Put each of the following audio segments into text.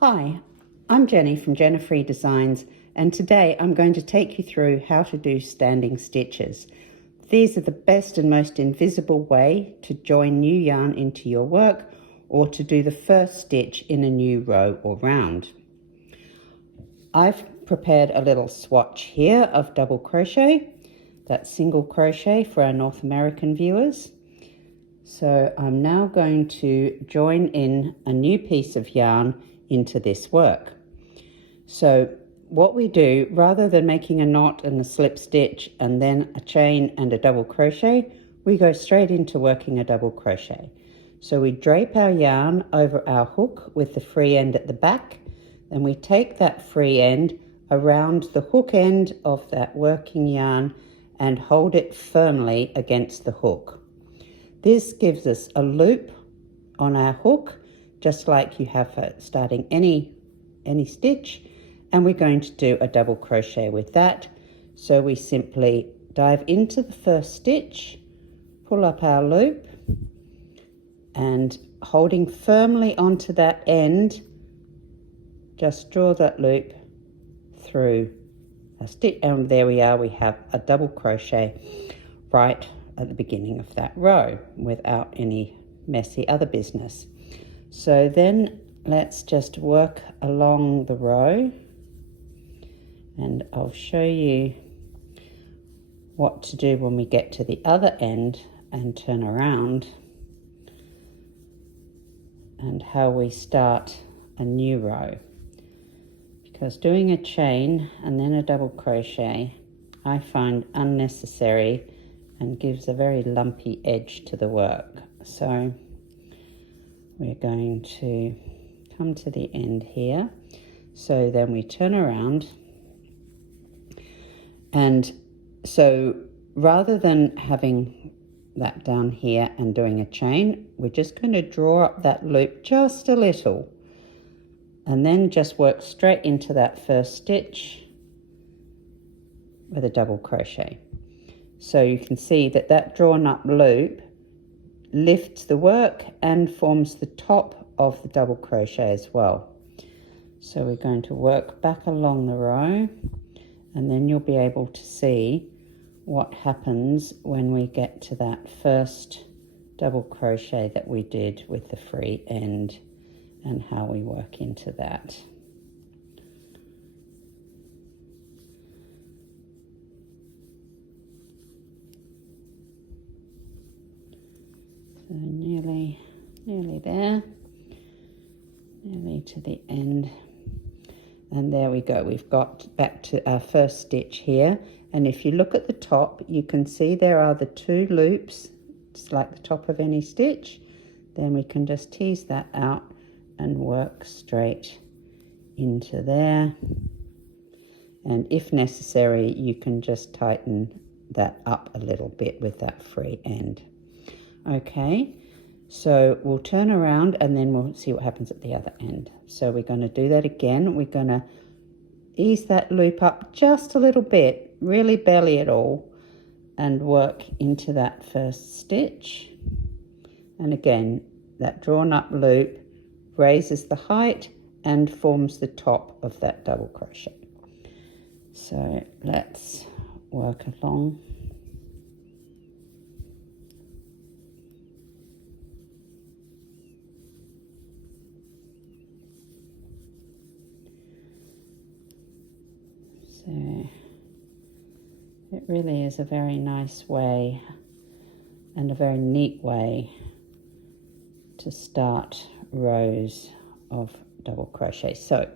Hi, I'm Jenny from Jennifree Designs, and today I'm going to take you through how to do standing stitches. These are the best and most invisible way to join new yarn into your work or to do the first stitch in a new row or round. I've prepared a little swatch here of double crochet. That's single crochet for our North American viewers. So I'm now going to join in a new piece of yarn into this work. So what we do, rather than making a knot and a slip stitch and then a chain and a double crochet, we go straight into working a double crochet. So we drape our yarn over our hook with the free end at the back, and we take that free end around the hook end of that working yarn and hold it firmly against the hook. This gives us a loop on our hook, just like you have for starting any stitch, and we're going to do a double crochet with that. So we simply dive into the first stitch, pull up our loop, and holding firmly onto that end, just draw that loop through a stitch, and there we are, we have a double crochet right at the beginning of that row without any messy other business. So then let's just work along the row, and I'll show you what to do when we get to the other end and turn around, and how we start a new row. Because doing a chain and then a double crochet I find unnecessary and gives a very lumpy edge to the work. So we're going to come to the end here. So then we turn around, and so rather than having that down here and doing a chain, we're just going to draw up that loop just a little and then just work straight into that first stitch with a double crochet. So you can see that that drawn up loop lifts the work and forms the top of the double crochet as well. So we're going to work back along the row, and then you'll be able to see what happens when we get to that first double crochet that we did with the free end and how we work into that. So nearly there, nearly to the end, and there we go. We've got back to our first stitch here, and if you look at the top, you can see there are the two loops, just like the top of any stitch. Then we can just tease that out and work straight into there, and if necessary you can just tighten that up a little bit with that free end. Okay, so we'll turn around and then we'll see what happens at the other end. So we're going to do that again. We're going to ease that loop up just a little bit, really belly it all, and work into that first stitch. And again, that drawn up loop raises the height and forms the top of that double crochet. So let's work along. So it really is a very nice way and a very neat way to start rows of double crochet. So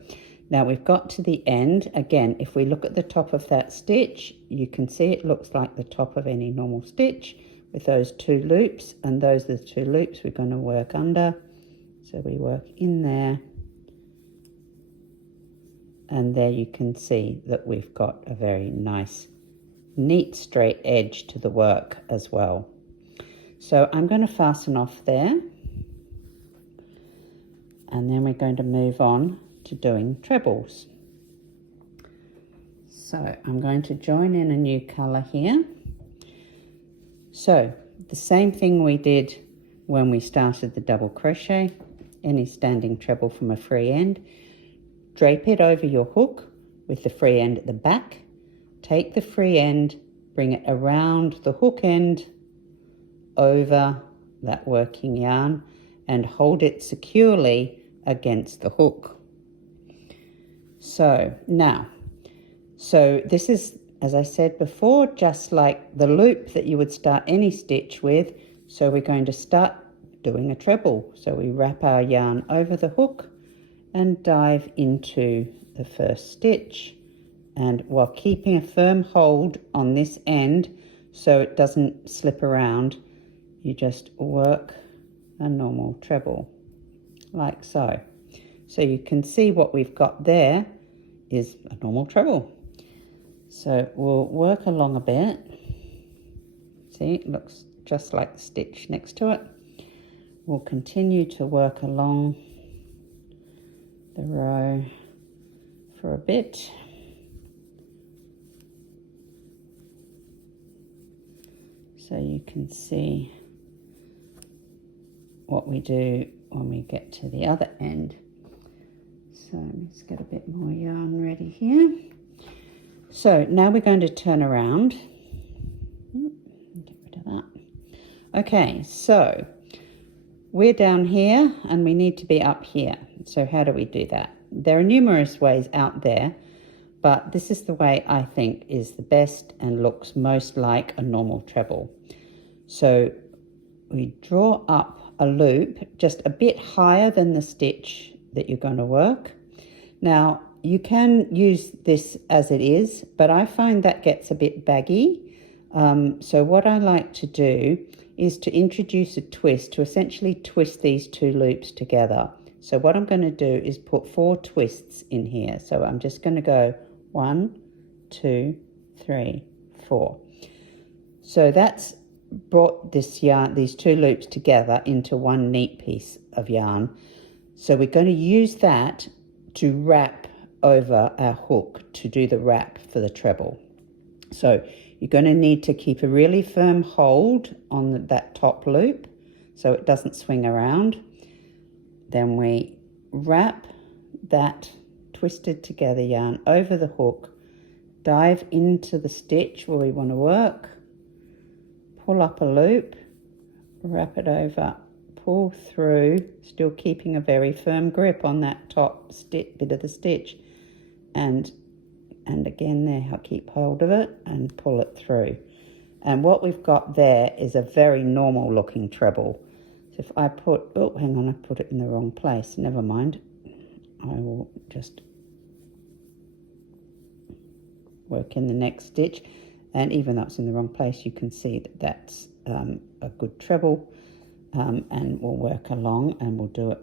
now we've got to the end. Again, if we look at the top of that stitch, you can see it looks like the top of any normal stitch with those two loops, and those are the two loops we're going to work under. So we work in there, and there you can see that we've got a very nice, neat, straight edge to the work as well. So I'm going to fasten off there, and then we're going to move on to doing trebles. So I'm going to join in a new color here. So the same thing we did when we started the double crochet, any standing treble from a free end. Drape it over your hook with the free end at the back. Take the free end, bring it around the hook end over that working yarn and hold it securely against the hook. So this is, as I said before, just like the loop that you would start any stitch with. So we're going to start doing a treble. So we wrap our yarn over the hook and dive into the first stitch, and while keeping a firm hold on this end so it doesn't slip around, you just work a normal treble like so. So you can see what we've got there is a normal treble. So we'll work along a bit. See, it looks just like the stitch next to it. We'll continue to work along the row for a bit. So you can see what we do when we get to the other end. So let's get a bit more yarn ready here. So now we're going to turn around. Get rid of that. Okay, so we're down here and we need to be up here. So how do we do that? There are numerous ways out there, but this is the way I think is the best and looks most like a normal treble. So we draw up a loop just a bit higher than the stitch that you're going to work. Now you can use this as it is, but I find that gets a bit baggy. So what I like to do is to introduce a twist to essentially twist these two loops together. So what I'm going to do is put 4 twists in here. So I'm just going to go 1, 2, 3, 4. So that's brought this yarn, these 2 loops together into one neat piece of yarn. So we're going to use that to wrap over our hook to do the wrap for the treble. So you're going to need to keep a really firm hold on that top loop so it doesn't swing around. Then we wrap that twisted together yarn over the hook, dive into the stitch where we want to work, pull up a loop, wrap it over, pull through, still keeping a very firm grip on that top bit of the stitch, and again there, I'll keep hold of it and pull it through. And what we've got there is a very normal looking treble. So if I put, oh hang on, I put it in the wrong place, never mind. I will just work in the next stitch, and even though it's in the wrong place, you can see that that's a good treble, and we'll work along and we'll do it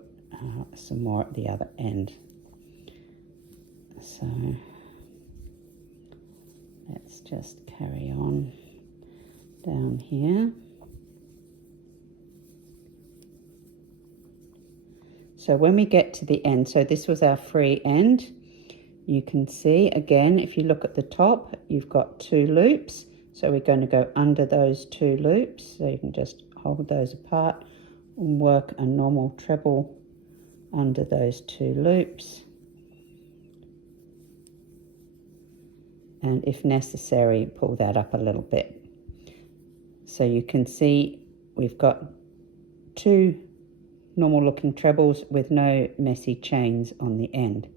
some more at the other end. So let's just carry on down here. So when we get to the end, so this was our free end, you can see again, if you look at the top, you've got 2 loops. So we're going to go under those 2 loops. So you can just hold those apart and work a normal treble under those 2 loops. And if necessary, pull that up a little bit. So you can see we've got 2 normal looking trebles with no messy chains on the end.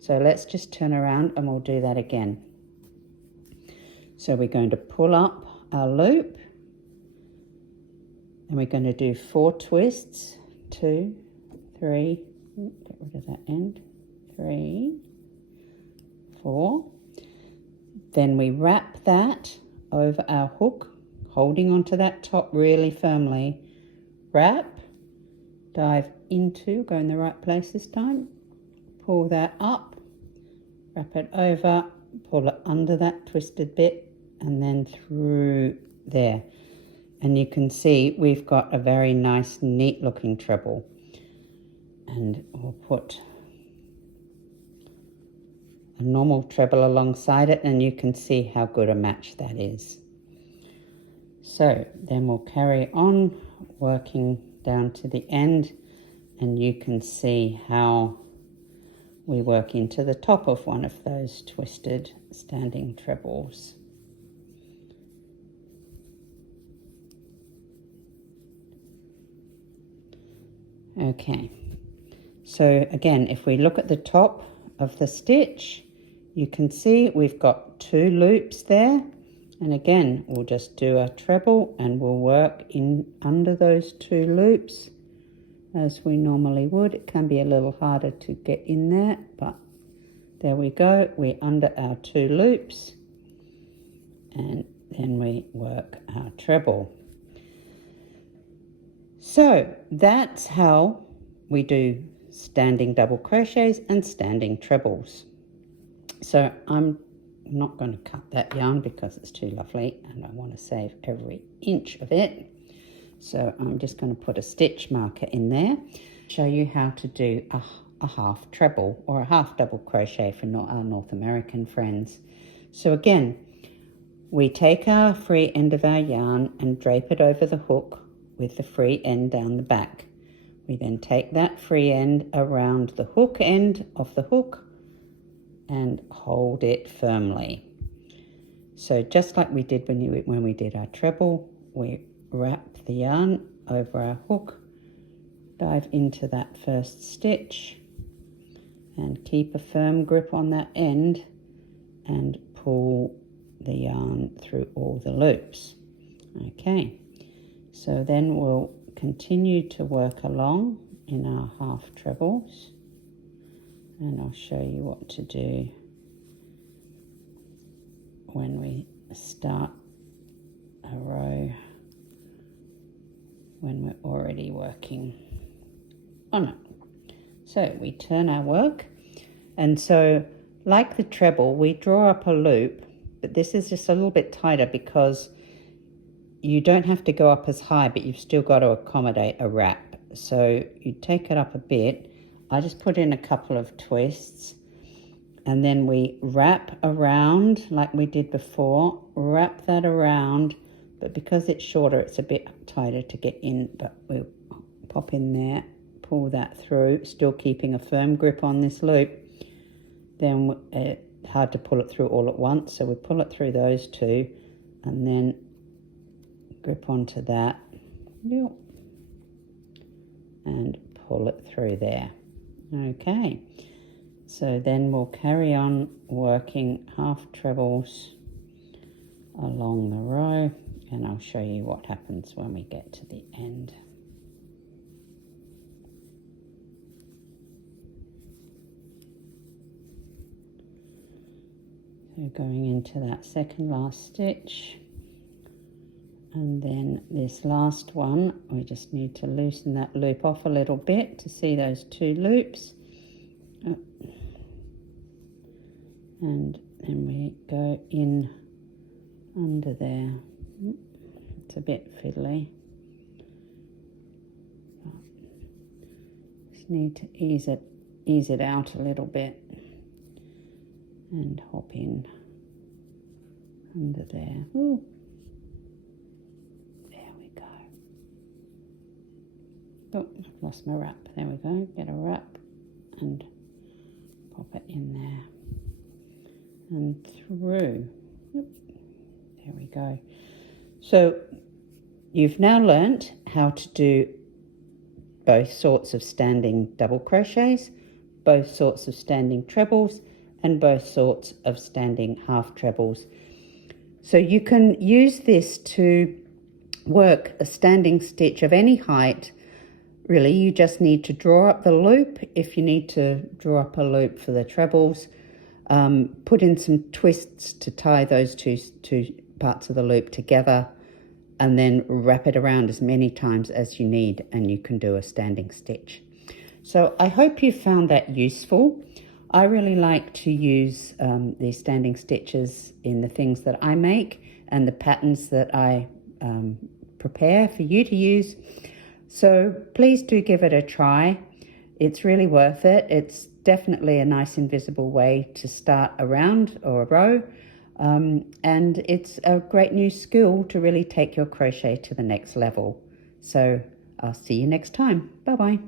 So let's just turn around and we'll do that again. So we're going to pull up our loop and we're going to do 4 twists, 2, 3, get rid of that end, 3, 4. Then we wrap that over our hook, holding onto that top really firmly. Wrap, dive into, go in the right place this time, pull that up, wrap it over, pull it under that twisted bit, and then through there. And you can see we've got a very nice, neat looking treble. And we'll put a normal treble alongside it, and you can see how good a match that is. So then we'll carry on working down to the end, and you can see how we work into the top of one of those twisted standing trebles. Okay, so again, if we look at the top of the stitch, you can see we've got 2 loops there, and again we'll just do a treble and we'll work in under those 2 loops as we normally would. It can be a little harder to get in there, but there we go. We're under our 2 loops, and then we work our treble. So that's how we do standing double crochets and standing trebles. So I'm not going to cut that yarn because it's too lovely and I want to save every inch of it. So I'm just going to put a stitch marker in there, show you how to do a half treble or a half double crochet for our North American friends. So again, we take our free end of our yarn and drape it over the hook with the free end down the back. We then take that free end around the hook end of the hook and hold it firmly. So just like we did when we did our treble, we wrap the yarn over our hook, dive into that first stitch and keep a firm grip on that end and pull the yarn through all the loops. Okay, so then we'll continue to work along in our half trebles, and I'll show you what to do when we start a row when we're already working on it. So we turn our work, and so like the treble, we draw up a loop, but this is just a little bit tighter because you don't have to go up as high, but you've still got to accommodate a wrap. So you take it up a bit. I just put in a couple of twists, and then we wrap around like we did before, wrap that around, but because it's shorter, it's a bit tighter to get in, but we'll pop in there, pull that through, still keeping a firm grip on this loop. Then it's hard to pull it through all at once, so we pull it through those 2 and then grip onto that and pull it through there. Okay, so then we'll carry on working half trebles along the row, and I'll show you what happens when we get to the end. So going into that second last stitch, and then this last one, we just need to loosen that loop off a little bit to see those 2 loops. And then we go in under there. It's a bit fiddly. Just need to ease it out a little bit and hop in under there. Ooh. Oh, I've lost my wrap. There we go. Get a wrap and pop it in there and through. Yep. There we go. So you've now learnt how to do both sorts of standing double crochets, both sorts of standing trebles, and both sorts of standing half trebles. So you can use this to work a standing stitch of any height. Really, you just need to draw up the loop if you need to draw up a loop for the trebles. Put in some twists to tie those two parts of the loop together, and then wrap it around as many times as you need, and you can do a standing stitch. So I hope you found that useful. I really like to use these standing stitches in the things that I make and the patterns that I prepare for you to use. So please do give it a try. It's really worth it. It's definitely a nice invisible way to start a round or a row. And it's a great new skill to really take your crochet to the next level. So I'll see you next time. Bye-bye.